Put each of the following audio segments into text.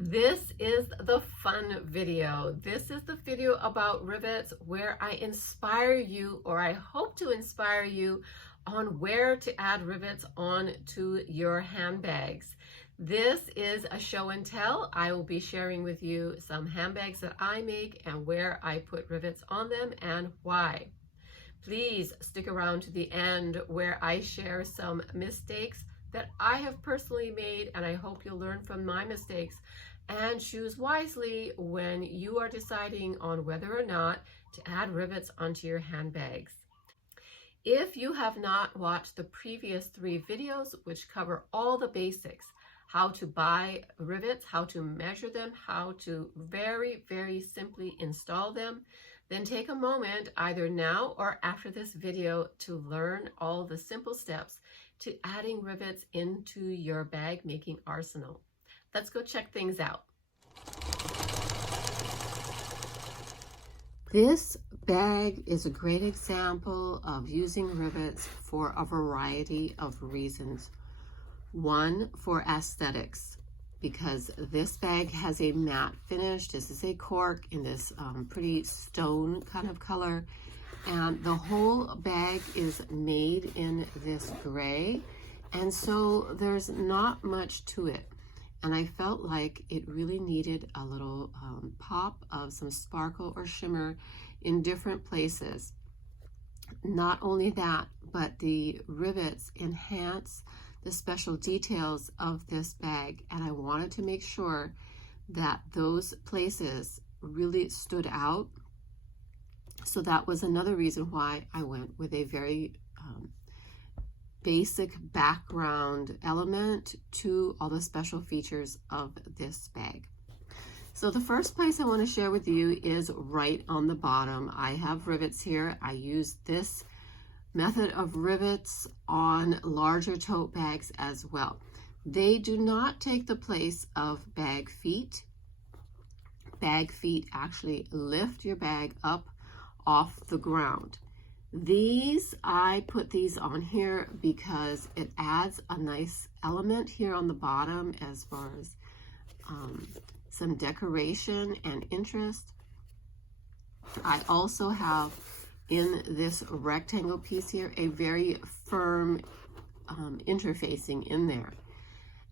This is the fun video. This is the video about rivets where I inspire you, or I hope to inspire you, on where to add rivets onto your handbags. This is a show and tell. I will be sharing with you some handbags that I make and where I put rivets on them and why. Please stick around to the end where I share some mistakes that I have personally made, and I hope you'll learn from my mistakes and choose wisely when you are deciding on whether or not to add rivets onto your handbags. If you have not watched the previous 3 videos, which cover all the basics, how to buy rivets, how to measure them, how to very simply install them, then take a moment either now or after this video to learn all the simple steps to adding rivets into your bag making arsenal. Let's go check things out. This bag is a great example of using rivets for a variety of reasons. One, for aesthetics, because this bag has a matte finish. This is a cork in this pretty stone kind of color, and the whole bag is made in this gray, and so there's not much to it. And I felt like it really needed a little pop of some sparkle or shimmer in different places. Not only that, but the rivets enhance the special details of this bag, and I wanted to make sure that those places really stood out. So that was another reason why I went with a very basic background element to all the special features of this bag. So the first place I want to share with you is right on the bottom. I have rivets here. I use this method of rivets on larger tote bags as well. They do not take the place of bag feet. Bag feet actually lift your bag up off the ground. I put these on here because it adds a nice element here on the bottom as far as some decoration and interest. I also have in this rectangle piece here a very firm interfacing in there.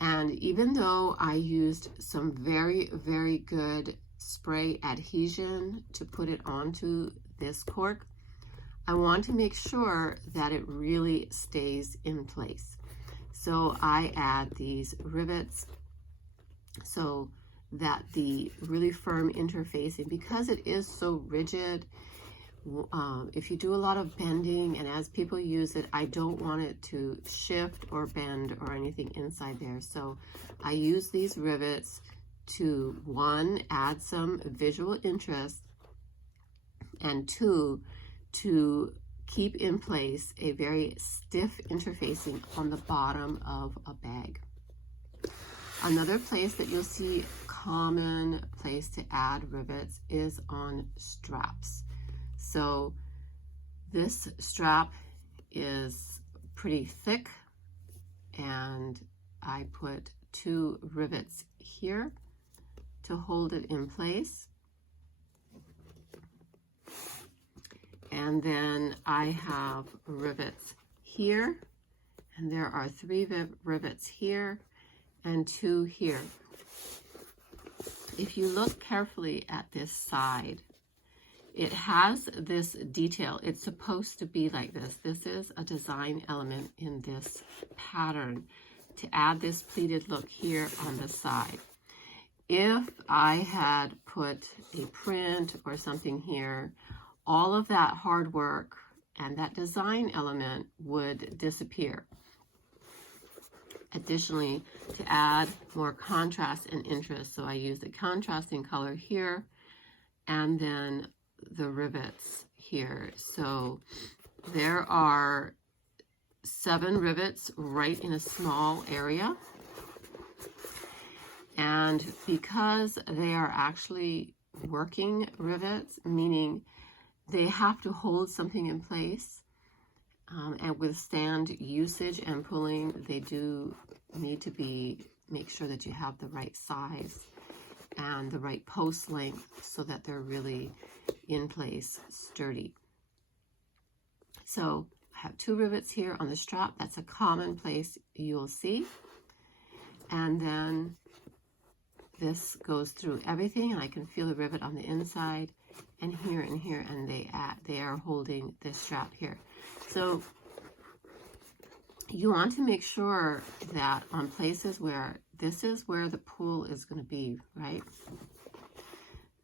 And even though I used some very good spray adhesion to put it onto this cork, I want to make sure that it really stays in place. So I add these rivets so that the really firm interfacing, because it is so rigid, if you do a lot of bending and as people use it, I don't want it to shift or bend or anything inside there. So I use these rivets to, 1, add some visual interest, and 2, to keep in place a very stiff interfacing on the bottom of a bag. Another place that you'll see common place to add rivets is on straps. So this strap is pretty thick, and I put 2 rivets here to hold it in place. And then I have rivets here, and there are 3 rivets here and 2 here. If you look carefully at this side, it has this detail. It's supposed to be like this. This is a design element in this pattern to add this pleated look here on the side. If I had put a print or something here, all of that hard work and that design element would disappear. Additionally, to add more contrast and interest, so I used a contrasting color here and then the rivets here. So there are 7 rivets right in a small area. And because they are actually working rivets, meaning they have to hold something in place and withstand usage and pulling, they do need to make sure that you have the right size and the right post length so that they're really in place, sturdy. So I have 2 rivets here on the strap. That's a common place you'll see. And then this goes through everything, and I can feel the rivet on the inside and here, and they are holding this strap here. So you want to make sure that on places where this is where the pull is going to be, right,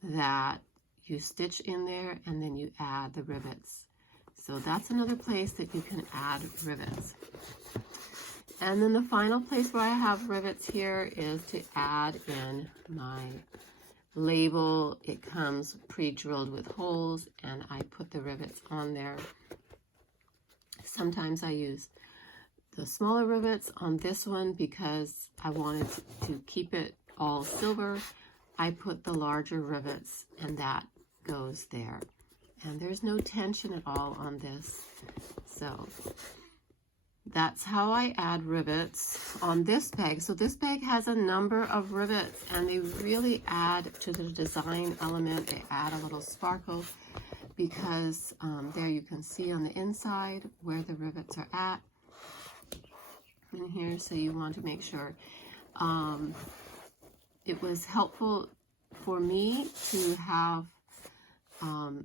that you stitch in there and then you add the rivets. So that's another place that you can add rivets. And then the final place where I have rivets here is to add in my label. It comes pre-drilled with holes, and I put the rivets on there. Sometimes I use the smaller rivets on this one because I wanted to keep it all silver. I put the larger rivets, and that goes there. And there's no tension at all on this. So that's how I add rivets on this bag. So this bag has a number of rivets, and they really add to the design element. They add a little sparkle because there you can see on the inside where the rivets are at in here. So you want to make sure. It was helpful for me to have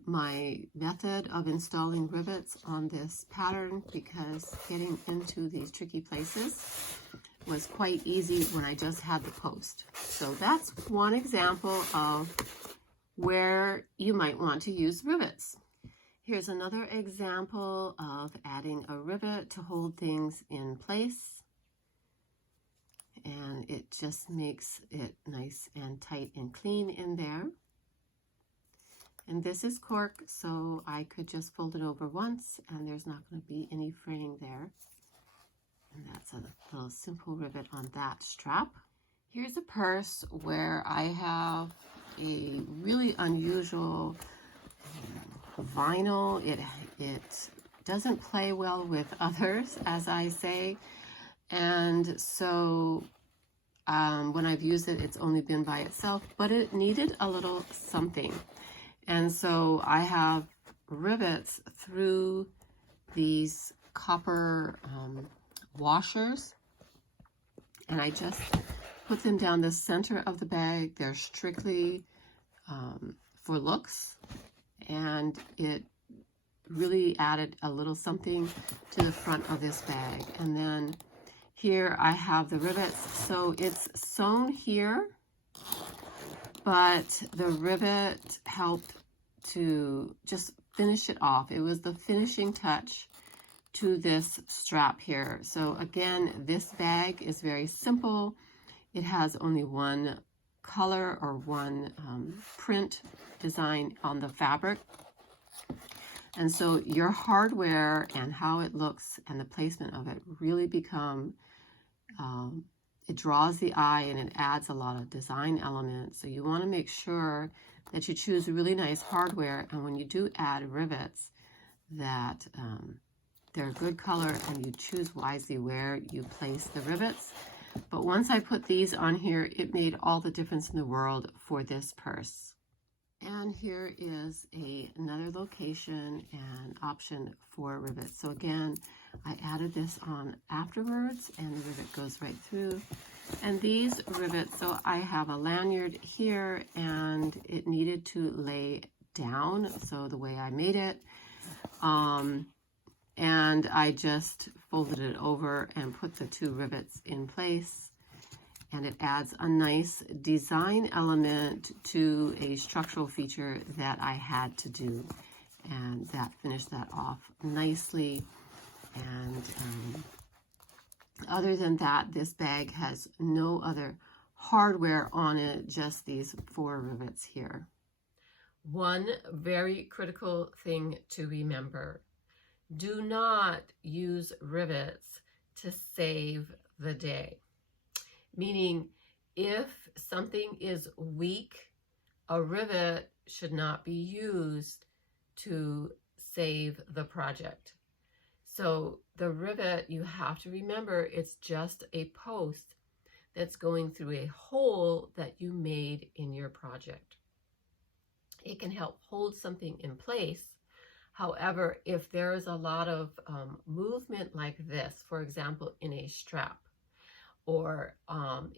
my method of installing rivets on this pattern, because getting into these tricky places was quite easy when I just had the post. So that's one example of where you might want to use rivets. Here's another example of adding a rivet to hold things in place, and it just makes it nice and tight and clean in there. And this is cork, so I could just fold it over once and there's not going to be any fraying there. And that's a little simple rivet on that strap. Here's a purse where I have a really unusual vinyl. It doesn't play well with others, as I say. And so when I've used it, it's only been by itself, but it needed a little something. And so I have rivets through these copper washers, and I just put them down the center of the bag. They're strictly for looks, and it really added a little something to the front of this bag. And then here I have the rivets. So it's sewn here, but the rivet helped to just finish it off. It was the finishing touch to this strap here. So again, this bag is very simple. It has only one color or one print design on the fabric. And so your hardware and how it looks and the placement of it really become, it draws the eye and it adds a lot of design elements. So you want to make sure that you choose really nice hardware, and when you do add rivets, that they're a good color and you choose wisely where you place the rivets. But once I put these on here, it made all the difference in the world for this purse. And here is another location and option for rivets. So again, I added this on afterwards, and the rivet goes right through. And these rivets, so I have a lanyard here, and it needed to lay down, so the way I made it. And I just folded it over and put the 2 rivets in place. And it adds a nice design element to a structural feature that I had to do. And that finished that off nicely. And other than that, this bag has no other hardware on it, just these 4 rivets here. One very critical thing to remember: do not use rivets to save the day. Meaning, if something is weak, a rivet should not be used to save the project. So the rivet, you have to remember, it's just a post that's going through a hole that you made in your project. It can help hold something in place. However, if there is a lot of movement like this, for example, in a strap or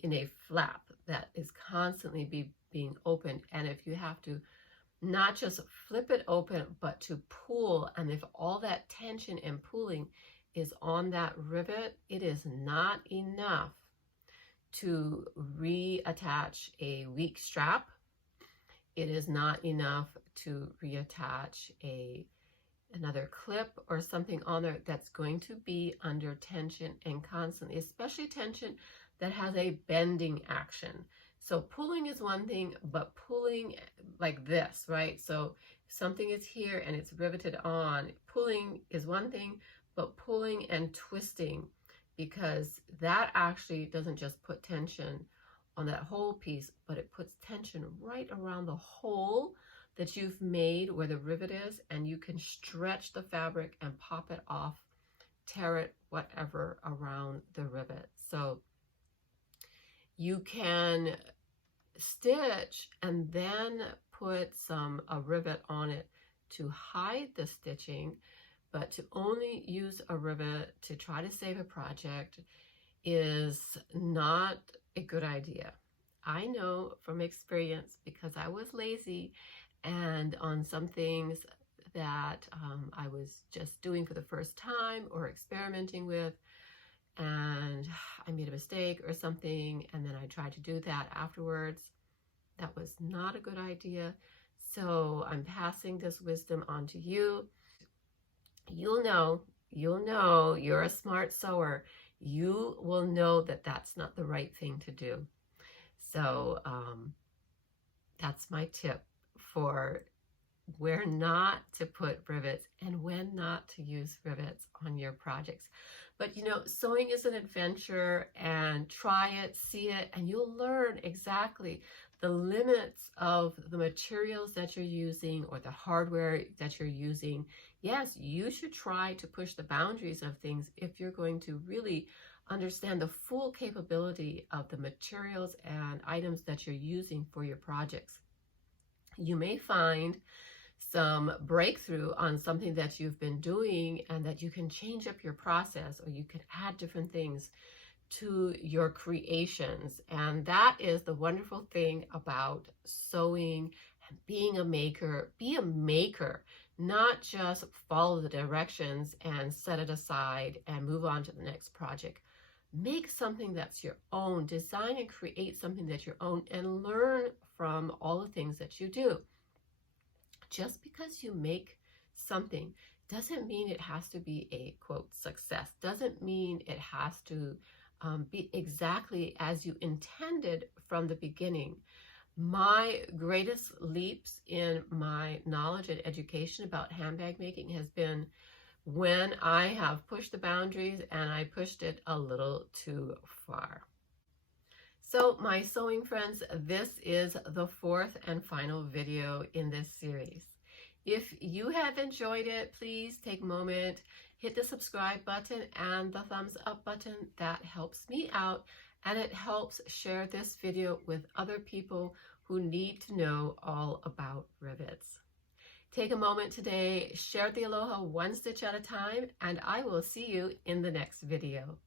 in a flap that is constantly being opened, and if you have to not just flip it open, but to pull, and if all that tension and pulling is on that rivet, it is not enough to reattach a weak strap. It is not enough to reattach another clip or something on there that's going to be under tension and constantly, especially tension that has a bending action. So pulling is one thing, but pulling like this, right? So if something is here and it's riveted on, pulling is one thing, but pulling and twisting, because that actually doesn't just put tension on that whole piece, but it puts tension right around the hole that you've made where the rivet is, and you can stretch the fabric and pop it off, tear it, whatever, around the rivet. So you can stitch and then put a rivet on it to hide the stitching, but to only use a rivet to try to save a project is not a good idea. I know from experience, because I was lazy and on some things that I was just doing for the first time or experimenting with, and I made a mistake or something, and then I tried to do that afterwards. That was not a good idea. So I'm passing this wisdom on to you. You'll know, you're a smart sewer. You will know that that's not the right thing to do. So that's my tip for where not to put rivets and when not to use rivets on your projects. But you know, sewing is an adventure, and try it, see it, and you'll learn exactly the limits of the materials that you're using or the hardware that you're using. Yes, you should try to push the boundaries of things if you're going to really understand the full capability of the materials and items that you're using for your projects. You may find some breakthrough on something that you've been doing, and that you can change up your process, or you can add different things to your creations. And that is the wonderful thing about sewing and being a maker. Be a maker, not just follow the directions and set it aside and move on to the next project. Make something that's your own. Design and create something that's your own, and learn from all the things that you do. Just because you make something doesn't mean it has to be a, quote, success. Doesn't mean it has to be exactly as you intended from the beginning. My greatest leaps in my knowledge and education about handbag making has been when I have pushed the boundaries and I pushed it a little too far. So my sewing friends, this is the fourth and final video in this series. If you have enjoyed it, please take a moment, hit the subscribe button and the thumbs up button. That helps me out, and it helps share this video with other people who need to know all about rivets. Take a moment today, share the aloha one stitch at a time, and I will see you in the next video.